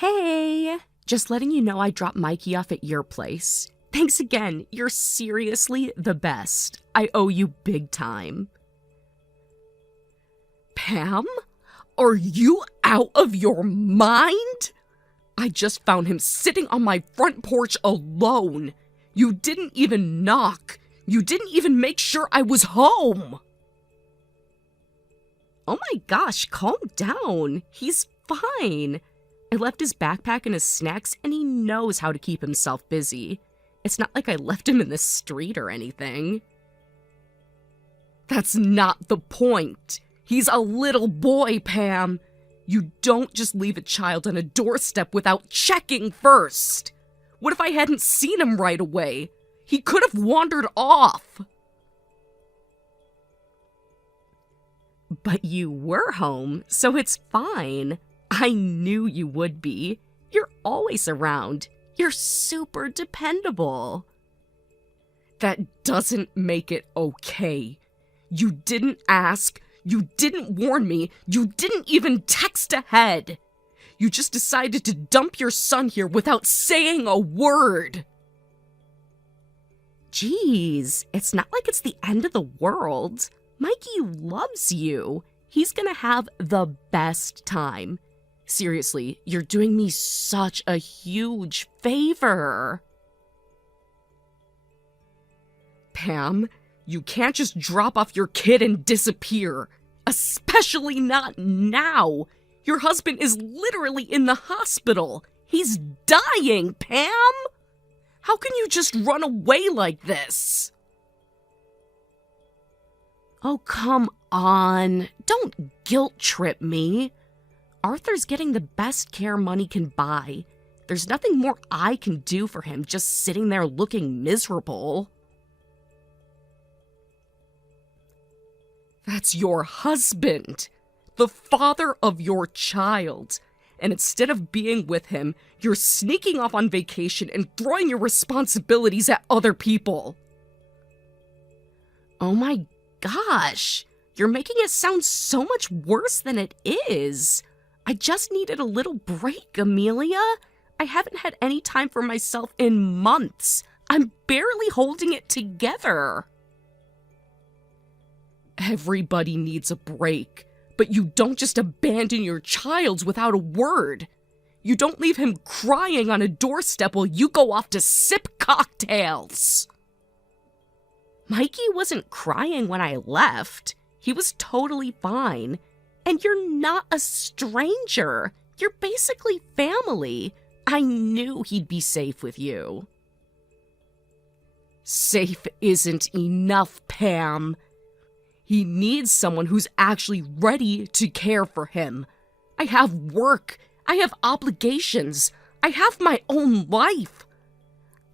Hey, just letting you know I dropped Mikey off at your place. Thanks again. You're seriously the best. I owe you big time. Pam? Are you out of your mind? I just found him sitting on my front porch alone. You didn't even knock. You didn't even make sure I was home. Oh my gosh, calm down. He's fine. I left his backpack and his snacks, and he knows how to keep himself busy. It's not like I left him in the street or anything. That's not the point. He's a little boy, Pam. You don't just leave a child on a doorstep without checking first. What if I hadn't seen him right away? He could have wandered off. But you were home, so it's fine. I knew you would be. You're always around. You're super dependable. That doesn't make it okay. You didn't ask. You didn't warn me. You didn't even text ahead. You just decided to dump your son here without saying a word. Jeez, it's not like it's the end of the world. Mikey loves you. He's gonna have the best time. Seriously, you're doing me such a huge favor. Pam, you can't just drop off your kid and disappear. Especially not now. Your husband is literally in the hospital. He's dying, Pam! How can you just run away like this? Oh, come on. Don't guilt trip me. Arthur's getting the best care money can buy. There's nothing more I can do for him just sitting there looking miserable. That's your husband, the father of your child. And instead of being with him, you're sneaking off on vacation and throwing your responsibilities at other people. Oh my gosh, you're making it sound so much worse than it is. I just needed a little break, Amelia. I haven't had any time for myself in months. I'm barely holding it together. Everybody needs a break, but you don't just abandon your child without a word. You don't leave him crying on a doorstep while you go off to sip cocktails. Mikey wasn't crying when I left. He was totally fine. And you're not a stranger. You're basically family. I knew he'd be safe with you. Safe isn't enough, Pam. He needs someone who's actually ready to care for him. I have work. I have obligations. I have my own life.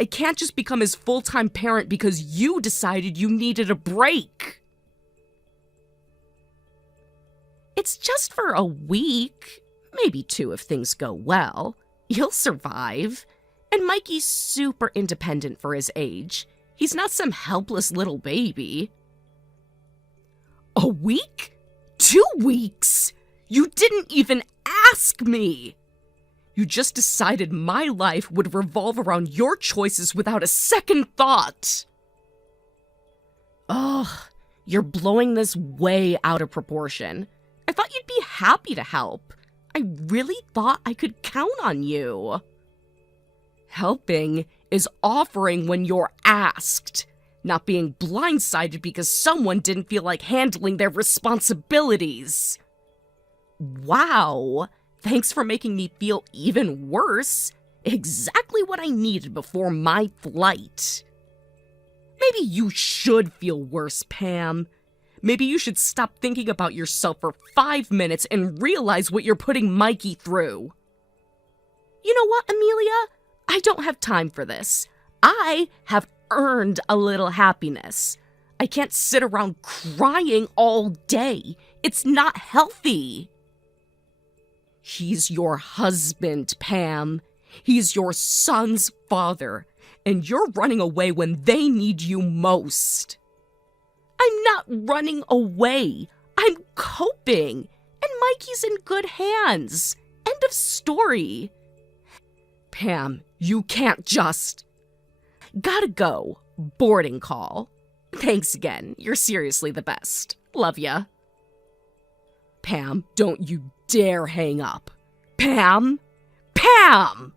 I can't just become his full-time parent because you decided you needed a break. It's just for a week, maybe 2 if things go well. You'll survive. And Mikey's super independent for his age. He's not some helpless little baby. A week? 2 weeks? You didn't even ask me! You just decided my life would revolve around your choices without a second thought. Ugh, you're blowing this way out of proportion. I thought you'd be happy to help. I really thought I could count on you. Helping is offering when you're asked, not being blindsided because someone didn't feel like handling their responsibilities. Wow, thanks for making me feel even worse. Exactly what I needed before my flight. Maybe you should feel worse, Pam. Maybe you should stop thinking about yourself for 5 minutes and realize what you're putting Mikey through. You know what, Amelia? I don't have time for this. I have earned a little happiness. I can't sit around crying all day. It's not healthy. He's your husband, Pam. He's your son's father, and you're running away when they need you most. I'm not running away. I'm coping, and Mikey's in good hands. End of story. Pam, you can't just... Gotta go. Boarding call. Thanks again. You're seriously the best. Love ya. Pam, don't you dare hang up. Pam! Pam!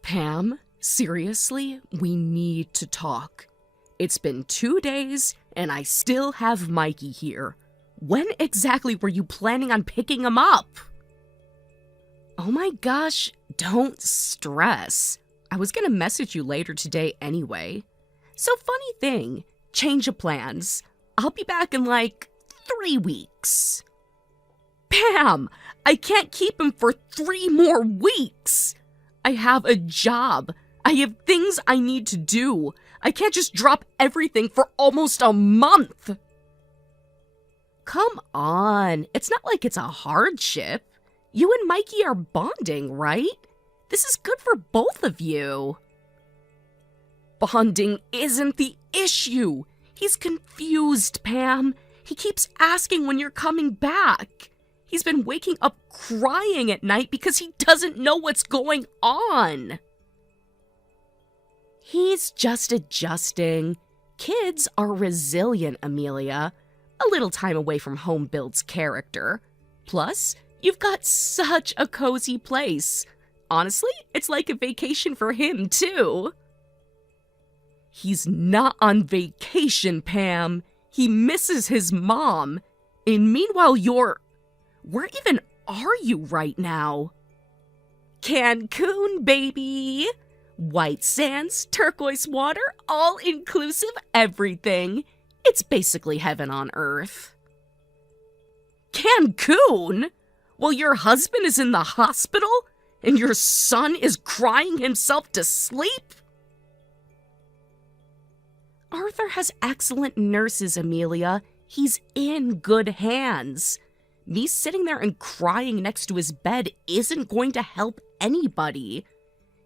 Pam, seriously, we need to talk. It's been 2 days, and I still have Mikey here. When exactly were you planning on picking him up? Oh my gosh, don't stress. I was gonna message you later today anyway. So funny thing, change of plans. I'll be back in like 3 weeks. Pam, I can't keep him for 3 more weeks. I have a job. I have things I need to do. I can't just drop everything for almost a month. Come on, it's not like it's a hardship. You and Mikey are bonding, right? This is good for both of you. Bonding isn't the issue. He's confused, Pam. He keeps asking when you're coming back. He's been waking up crying at night because he doesn't know what's going on. He's just adjusting. Kids are resilient, Amelia. A little time away from home builds character. Plus, you've got such a cozy place. Honestly, it's like a vacation for him, too. He's not on vacation, Pam. He misses his mom. And meanwhile, where even are you right now? Cancun, baby! White sands, turquoise water, all-inclusive everything. It's basically heaven on earth. Cancun? While your husband is in the hospital? And your son is crying himself to sleep? Arthur has excellent nurses, Amelia. He's in good hands. Me sitting there and crying next to his bed isn't going to help anybody.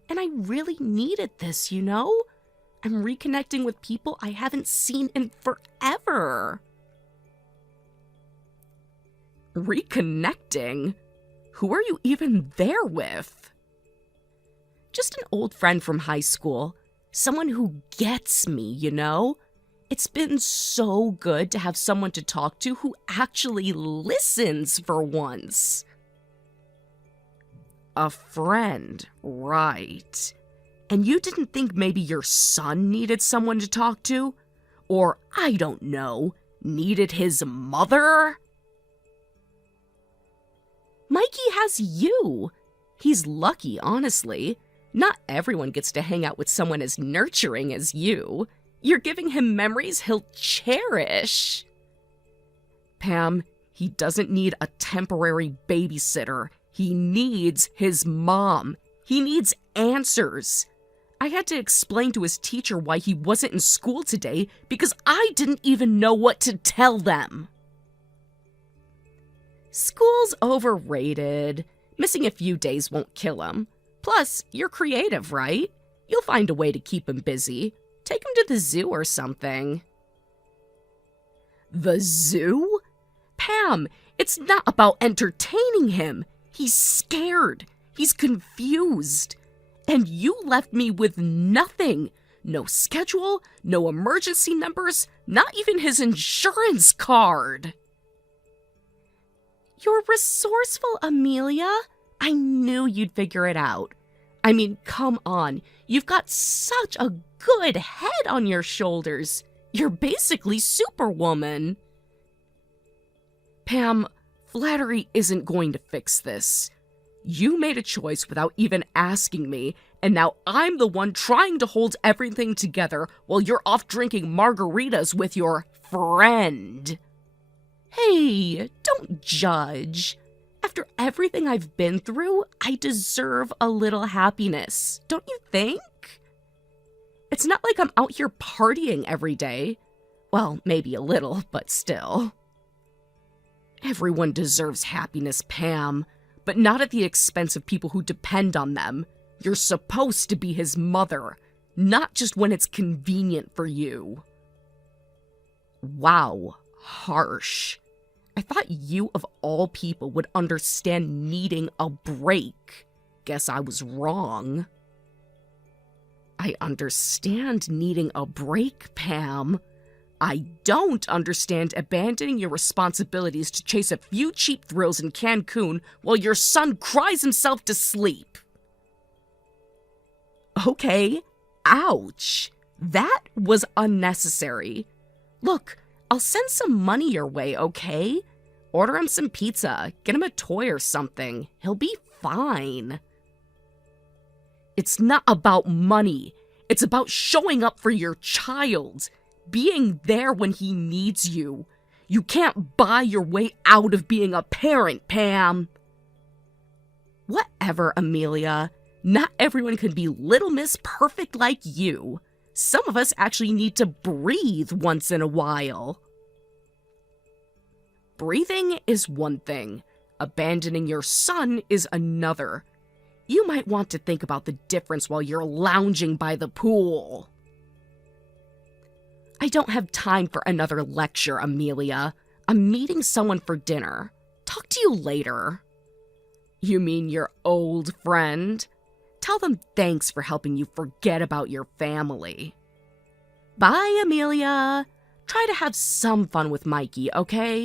And I really needed this, you know? I'm reconnecting with people I haven't seen in forever. Reconnecting? Who are you even there with? Just an old friend from high school. Someone who gets me, you know? It's been so good to have someone to talk to who actually listens for once. A friend, right. And you didn't think maybe your son needed someone to talk to? Or, I don't know, needed his mother? Mikey has you. He's lucky, honestly. Not everyone gets to hang out with someone as nurturing as you. You're giving him memories he'll cherish. Pam, he doesn't need a temporary babysitter. He needs his mom. He needs answers. I had to explain to his teacher why he wasn't in school today because I didn't even know what to tell them. School's overrated. Missing a few days won't kill him. Plus, you're creative, right? You'll find a way to keep him busy. Take him to the zoo or something. The zoo? Pam, it's not about entertaining him. He's scared. He's confused. And you left me with nothing. No schedule, no emergency numbers, not even his insurance card. You're resourceful, Amelia. I knew you'd figure it out. I mean, come on. You've got such a good head on your shoulders. You're basically Superwoman. Pam, flattery isn't going to fix this. You made a choice without even asking me, and now I'm the one trying to hold everything together while you're off drinking margaritas with your friend. Hey, don't judge. After everything I've been through, I deserve a little happiness, don't you think? It's not like I'm out here partying every day. Well, maybe a little, but still. Everyone deserves happiness, Pam, but not at the expense of people who depend on them. You're supposed to be his mother. not just when it's convenient for you. Wow, harsh. I thought you of all people would understand needing a break. Guess I was wrong. I understand needing a break, Pam. I don't understand abandoning your responsibilities to chase a few cheap thrills in Cancun while your son cries himself to sleep. Okay, ouch. That was unnecessary. Look, I'll send some money your way, okay? Order him some pizza, get him a toy or something. He'll be fine. It's not about money. It's about showing up for your child. Being there when he needs you. You can't buy your way out of being a parent, Pam. Whatever, Amelia. Not everyone can be Little Miss Perfect like you. Some of us actually need to breathe once in a while. Breathing is one thing. Abandoning your son is another. You might want to think about the difference while you're lounging by the pool. I don't have time for another lecture, Amelia. I'm meeting someone for dinner. Talk to you later. You mean your old friend? Tell them thanks for helping you forget about your family. Bye, Amelia. Try to have some fun with Mikey, okay?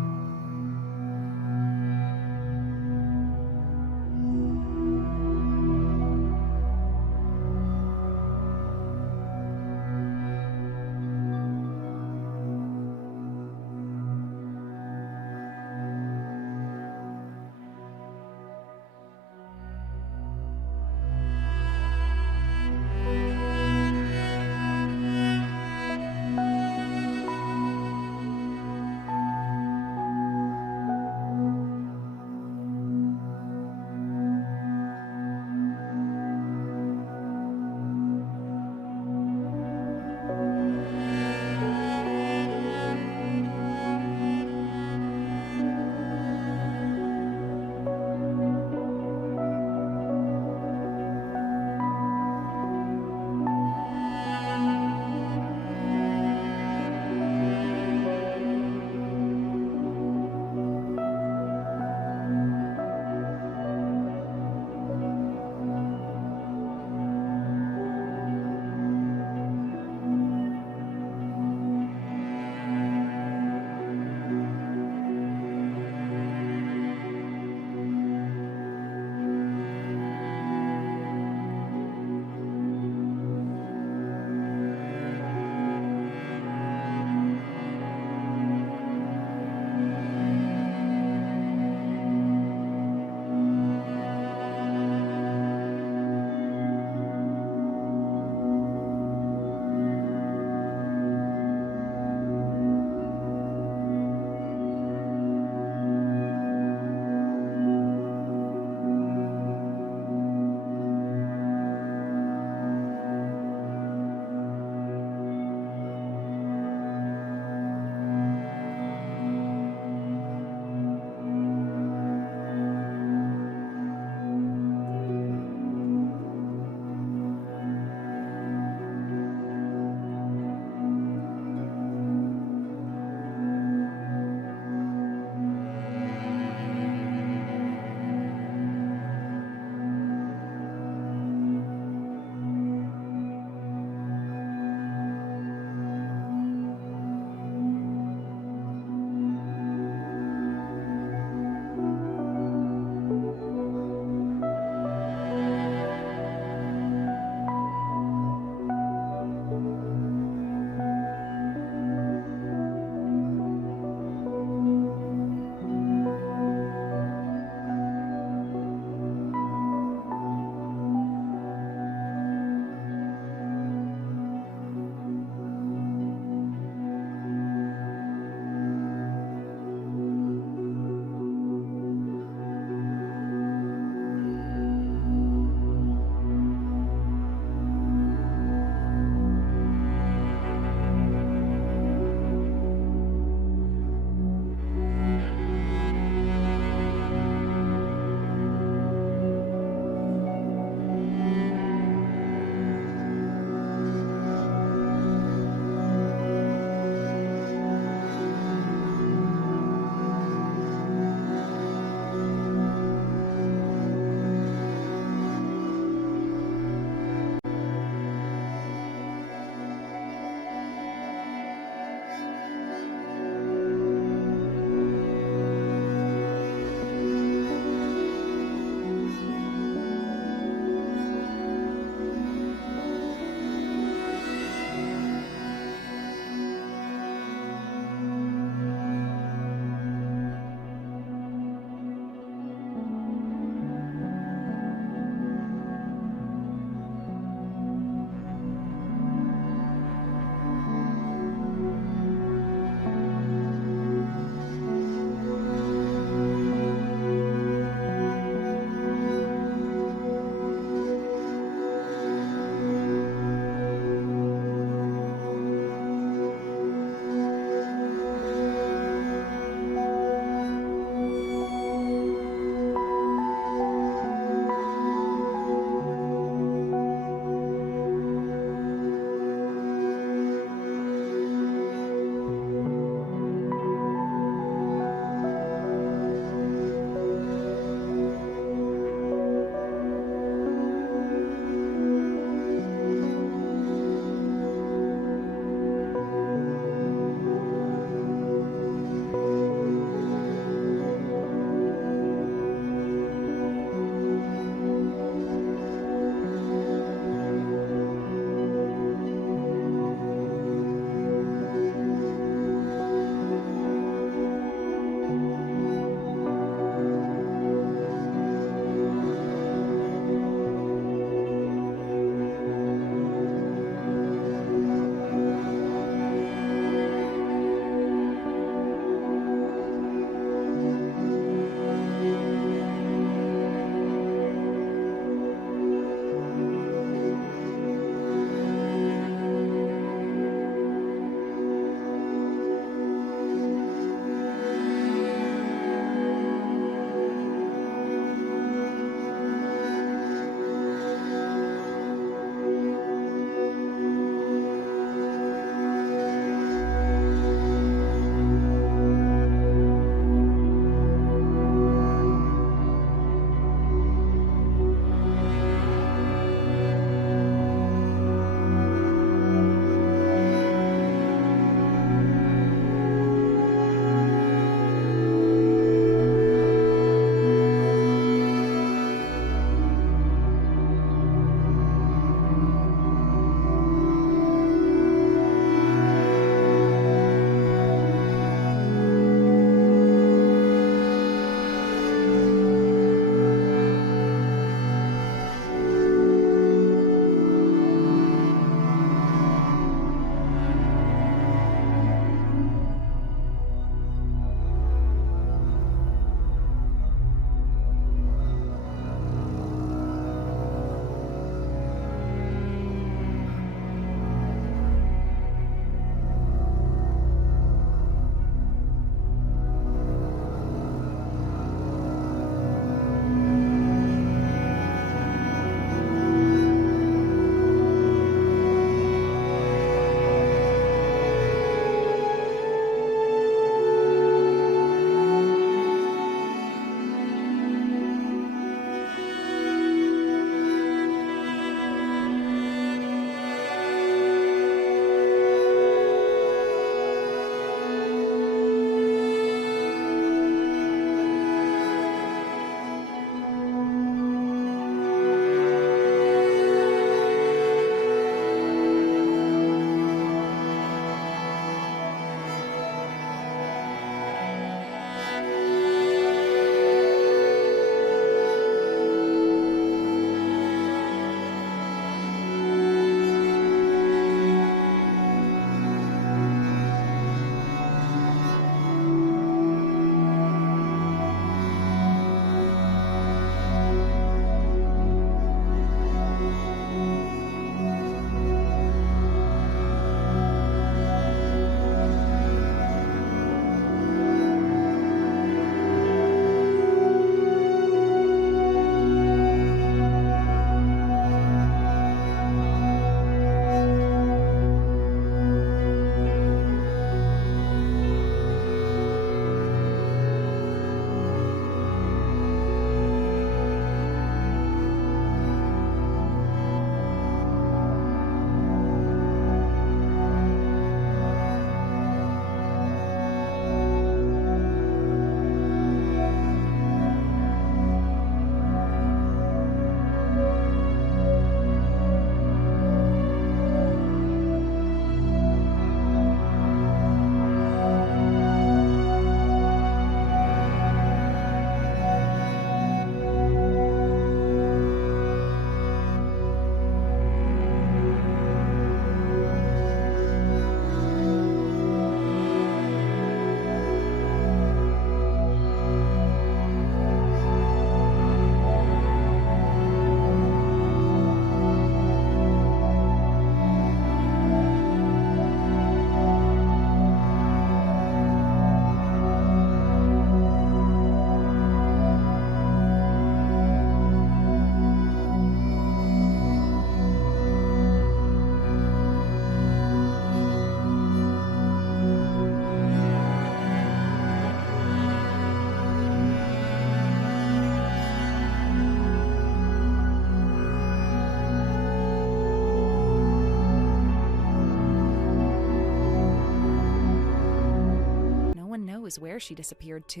knows where she disappeared to.